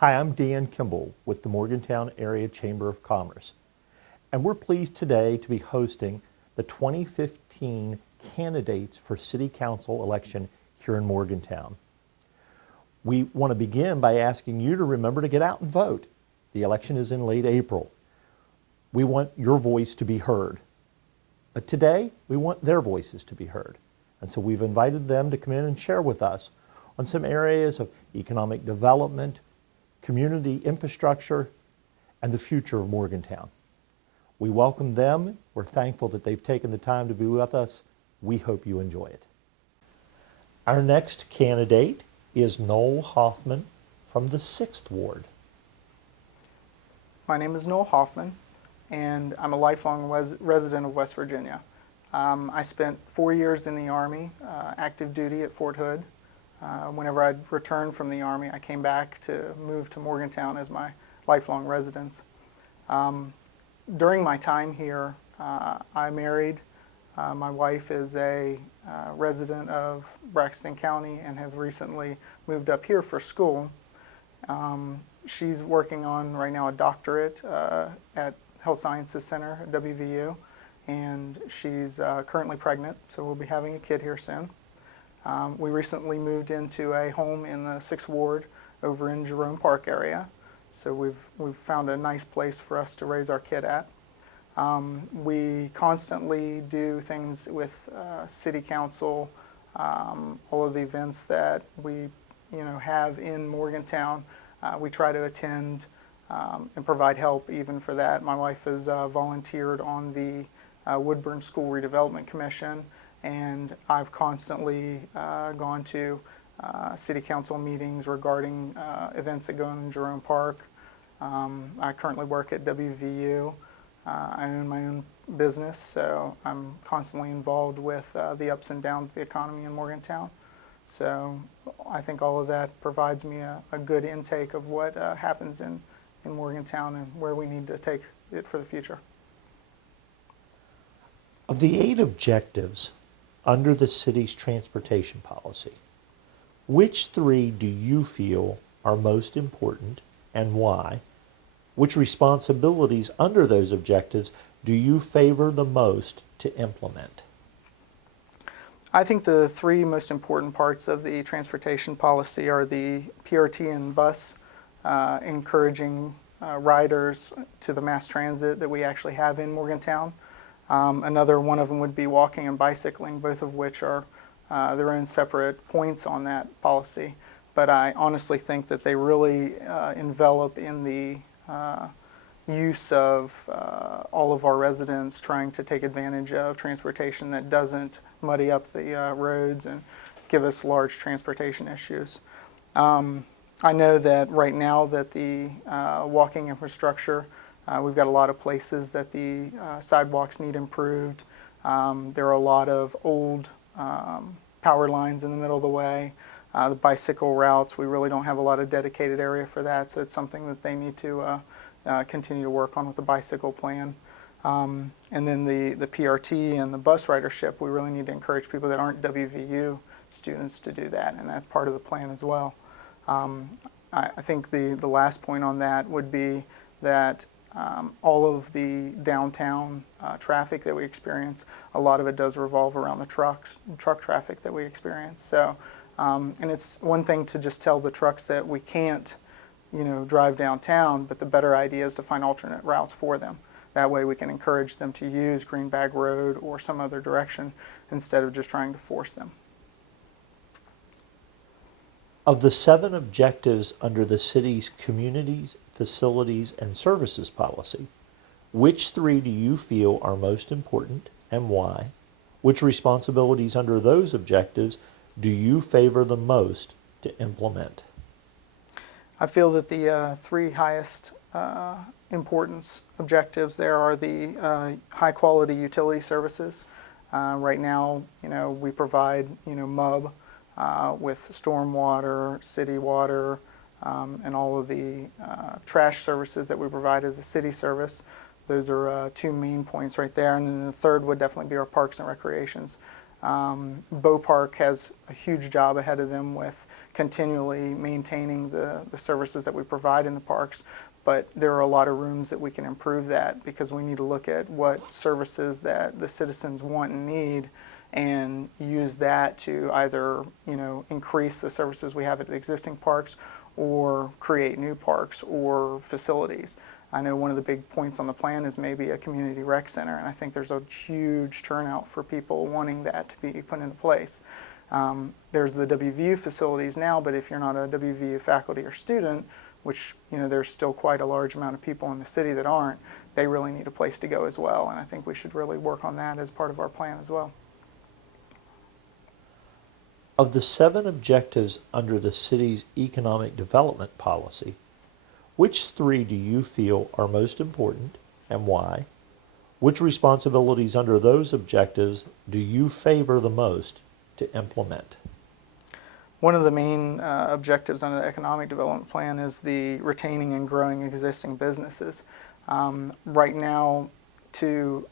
Hi, I'm Dan Kimball with the Morgantown Area Chamber of Commerce, and we're pleased today to be hosting the 2015 candidates for City Council election here in Morgantown. We want to begin by asking you to remember to get out and vote. The election is in late April. We want your voice to be heard. But today, we want their voices to be heard. And so we've invited them to come in and share with us on some areas of economic development, community infrastructure, and the future of Morgantown. We welcome them. We're thankful that they've taken the time to be with us. We hope you enjoy it. Our next candidate is Noel Hoffman from the 6th Ward. My name is Noel Hoffman, and I'm a lifelong resident of West Virginia. I spent 4 years in the Army, active duty at Fort Hood. Whenever I'd returned from the Army, I came back to move to Morgantown as my lifelong residence. During my time here, I married. My wife is a resident of Braxton County and have recently moved up here for school. She's working on right now a doctorate at Health Sciences Center at WVU, and she's currently pregnant, so we'll be having a kid here soon. We recently moved into a home in the 6th Ward over in Jerome Park area, so we've found a nice place for us to raise our kid at. We constantly do things with City Council, all of the events that we have in Morgantown. We try to attend and provide help even for that. My wife has volunteered on the Woodburn School Redevelopment Commission, and I've constantly gone to City Council meetings regarding events that go on in Jerome Park. I currently work at WVU. I own my own business, so I'm constantly involved with the ups and downs of the economy in Morgantown. So I think all of that provides me a good intake of what happens in Morgantown and where we need to take it for the future. Of the 8 objectives under the city's transportation policy, which 3 do you feel are most important and why? Which responsibilities under those objectives do you favor the most to implement? I think the 3 most important parts of the transportation policy are the PRT and bus, encouraging riders to the mass transit that we actually have in Morgantown. Another one of them would be walking and bicycling, both of which are their own separate points on that policy. But I honestly think that they really envelop in the use of all of our residents trying to take advantage of transportation that doesn't muddy up the roads and give us large transportation issues. I know that right now that the walking infrastructure, we've got a lot of places that the sidewalks need improved. There are a lot of old power lines in the middle of the way. The bicycle routes, we really don't have a lot of dedicated area for that, so it's something that they need to continue to work on with the bicycle plan. And then the PRT and the bus ridership, we really need to encourage people that aren't WVU students to do that, and that's part of the plan as well. I think the last point on that would be that all of the downtown traffic that we experience, a lot of it does revolve around the truck traffic that we experience. So, and it's one thing to just tell the trucks that we can't, drive downtown, but the better idea is to find alternate routes for them. That way we can encourage them to use Greenbag Road or some other direction instead of just trying to force them. Of the 7 objectives under the city's communities, facilities, and services policy, which 3 do you feel are most important and why? Which responsibilities under those objectives do you favor the most to implement? I feel that the 3 highest importance objectives there are the high quality utility services. Right now, we provide, MUB with stormwater, city water, and all of the trash services that we provide as a city service. Those are 2 main points right there. And then the third would definitely be our parks and recreations. Bow Park has a huge job ahead of them with continually maintaining the services that we provide in the parks. But there are a lot of rooms that we can improve that, because we need to look at what services that the citizens want and need, and use that to either, increase the services we have at the existing parks, or create new parks or facilities. I know one of the big points on the plan is maybe a community rec center, and I think there's a huge turnout for people wanting that to be put into place. There's the WVU facilities now, but if you're not a WVU faculty or student, which there's still quite a large amount of people in the city that aren't, they really need a place to go as well, and I think we should really work on that as part of our plan as well. Of the 7 objectives under the city's economic development policy, which 3 do you feel are most important and why? Which responsibilities under those objectives do you favor the most to implement? One of the main objectives under the economic development plan is the retaining and growing existing businesses. Right now, to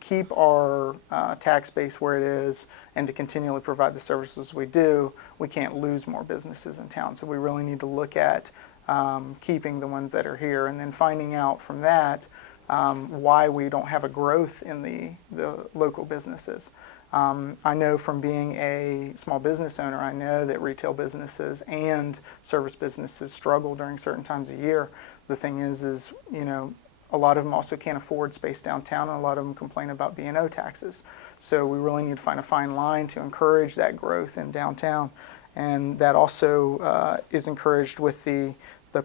keep our tax base where it is and to continually provide the services we do, we can't lose more businesses in town. So we really need to look at keeping the ones that are here, and then finding out from that why we don't have a growth in the local businesses. I know from being a small business owner, I know that retail businesses and service businesses struggle during certain times of year. The thing is a lot of them also can't afford space downtown, and a lot of them complain about B&O taxes. So we really need to find a fine line to encourage that growth in downtown, and that also is encouraged with the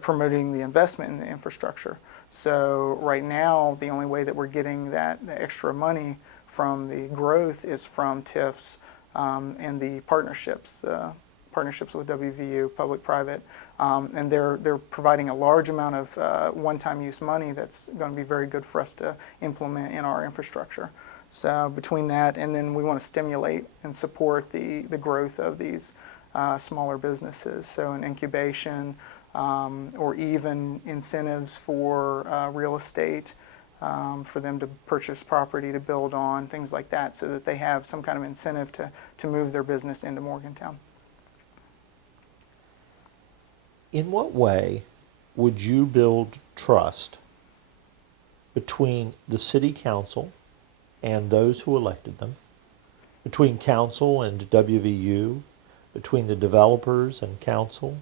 promoting the investment in the infrastructure. So right now, the only way that we're getting the extra money from the growth is from TIFs and the partnerships with WVU, public-private, and they're providing a large amount of one-time use money that's going to be very good for us to implement in our infrastructure. So between that, and then we want to stimulate and support the growth of these smaller businesses, so an incubation or even incentives for real estate, for them to purchase property to build on, things like that, so that they have some kind of incentive to move their business into Morgantown. In what way would you build trust between the city council and those who elected them, between council and WVU, between the developers and council,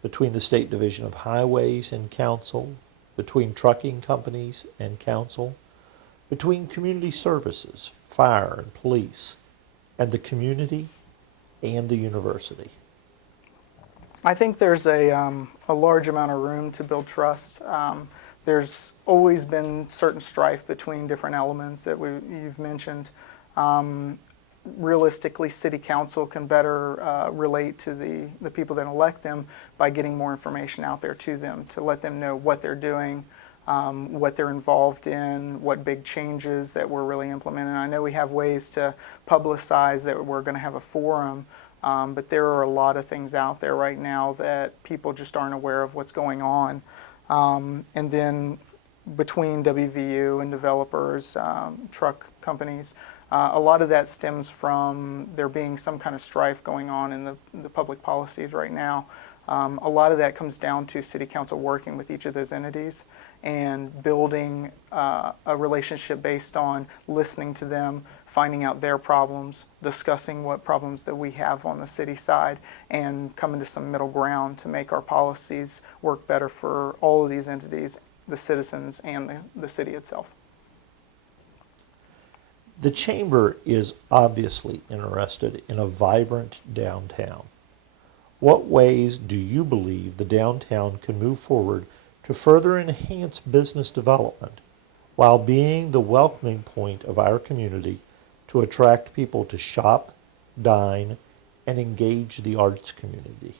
between the State Division of Highways and council, between trucking companies and council, between community services, fire and police, and the community and the university? I think there's a large amount of room to build trust. There's always been certain strife between different elements that you've mentioned. Realistically, city council can better relate to the people that elect them by getting more information out there to them, to let them know what they're doing, what they're involved in, what big changes that we're really implementing. I know we have ways to publicize that we're going to have a forum, but there are a lot of things out there right now that people just aren't aware of what's going on. And then between WVU and developers, truck companies, a lot of that stems from there being some kind of strife going on in the public policies right now. A lot of that comes down to city council working with each of those entities and building a relationship based on listening to them, finding out their problems, discussing what problems that we have on the city side, and coming to some middle ground to make our policies work better for all of these entities, the citizens, and the city itself. The Chamber is obviously interested in a vibrant downtown. What ways do you believe the downtown can move forward to further enhance business development while being the welcoming point of our community to attract people to shop, dine, and engage the arts community?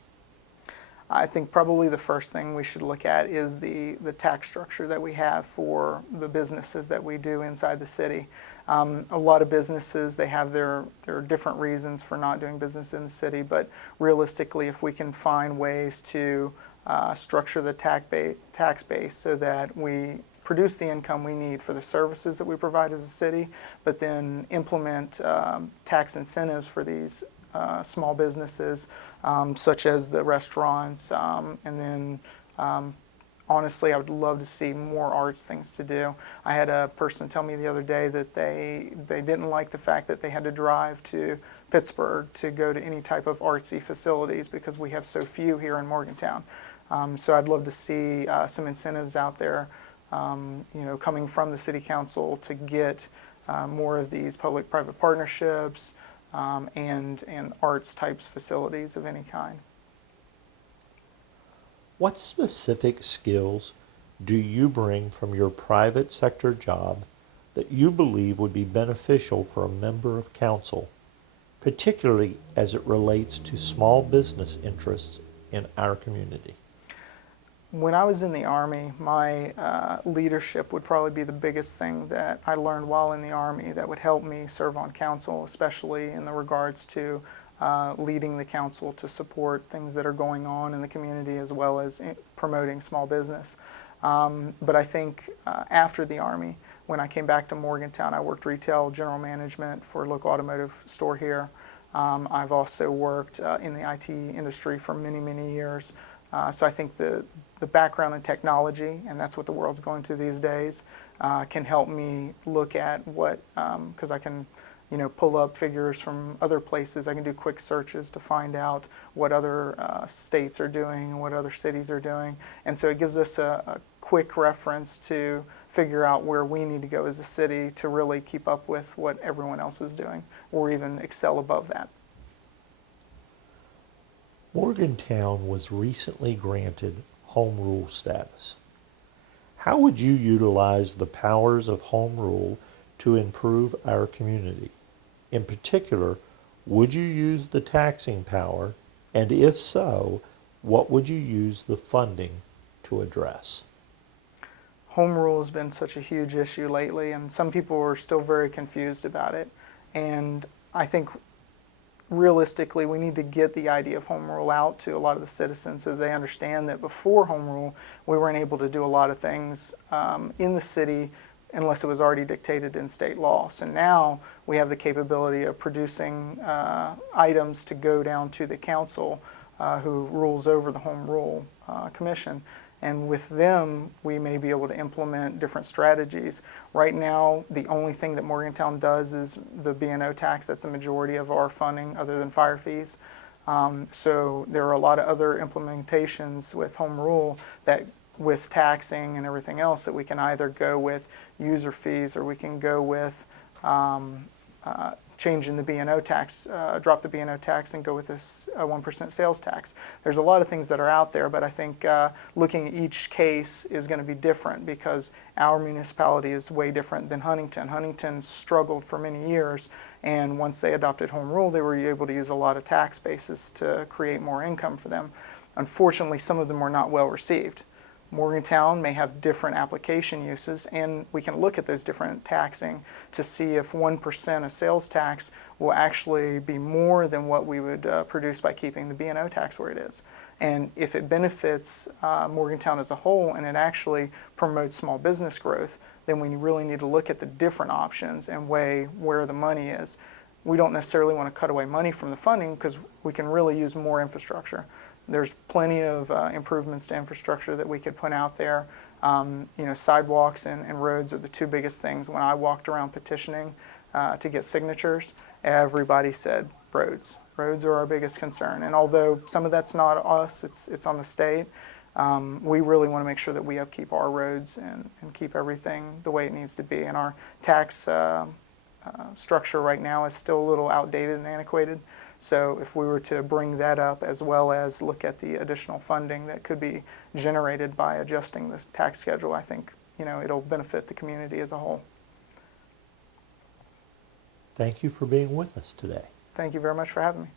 I think probably the first thing we should look at is the tax structure that we have for the businesses that we do inside the city. A lot of businesses, they have their different reasons for not doing business in the city, but realistically, if we can find ways to structure the tax base so that we produce the income we need for the services that we provide as a city, but then implement tax incentives for these small businesses such as the restaurants, and then honestly, I would love to see more arts things to do. I had a person tell me the other day that they didn't like the fact that they had to drive to Pittsburgh to go to any type of artsy facilities because we have so few here in Morgantown. So I'd love to see some incentives out there, coming from the City Council to get more of these public-private partnerships and arts types facilities of any kind. What specific skills do you bring from your private sector job that you believe would be beneficial for a member of council, particularly as it relates to small business interests in our community? When I was in the Army, my leadership would probably be the biggest thing that I learned while in the Army that would help me serve on council, especially in the regards to leading the council to support things that are going on in the community as well as promoting small business. But I think after the Army, when I came back to Morgantown, I worked retail general management for a local automotive store here. I've also worked in the IT industry for many, many years. So I think the background in technology, and that's what the world's going to these days, can help me look at what, because I can pull up figures from other places. I can do quick searches to find out what other states are doing and what other cities are doing. And so it gives us a quick reference to figure out where we need to go as a city to really keep up with what everyone else is doing or even excel above that. Morgantown was recently granted home rule status. How would you utilize the powers of home rule to improve our community? In particular, would you use the taxing power, and if so, what would you use the funding to address? Home rule has been such a huge issue lately, and some people are still very confused about it. And I think realistically, we need to get the idea of home rule out to a lot of the citizens so they understand that before home rule, we weren't able to do a lot of things in the city unless it was already dictated in state law. So now we have the capability of producing items to go down to the council who rules over the home rule commission. And with them, we may be able to implement different strategies. Right now, the only thing that Morgantown does is the B&O tax. That's the majority of our funding other than fire fees. So there are a lot of other implementations with home rule that with taxing and everything else that we can either go with user fees or we can go with changing the B&O tax, drop the B&O tax and go with this 1% sales tax. There's a lot of things that are out there, but I think looking at each case is going to be different because our municipality is way different than Huntington. Huntington struggled for many years, and once they adopted home rule, they were able to use a lot of tax bases to create more income for them. Unfortunately, some of them were not well received. Morgantown may have different application uses, and we can look at those different taxing to see if 1% of sales tax will actually be more than what we would produce by keeping the B&O tax where it is. And if it benefits Morgantown as a whole and it actually promotes small business growth, then we really need to look at the different options and weigh where the money is. We don't necessarily want to cut away money from the funding because we can really use more infrastructure. There's plenty of improvements to infrastructure that we could put out there. Sidewalks and roads are the two biggest things. When I walked around petitioning to get signatures, everybody said roads. Roads are our biggest concern. And although some of that's not us, it's on the state, we really want to make sure that we upkeep our roads and keep everything the way it needs to be. And our tax structure right now is still a little outdated and antiquated. So if we were to bring that up as well as look at the additional funding that could be generated by adjusting the tax schedule, I think it'll benefit the community as a whole. Thank you for being with us today. Thank you very much for having me.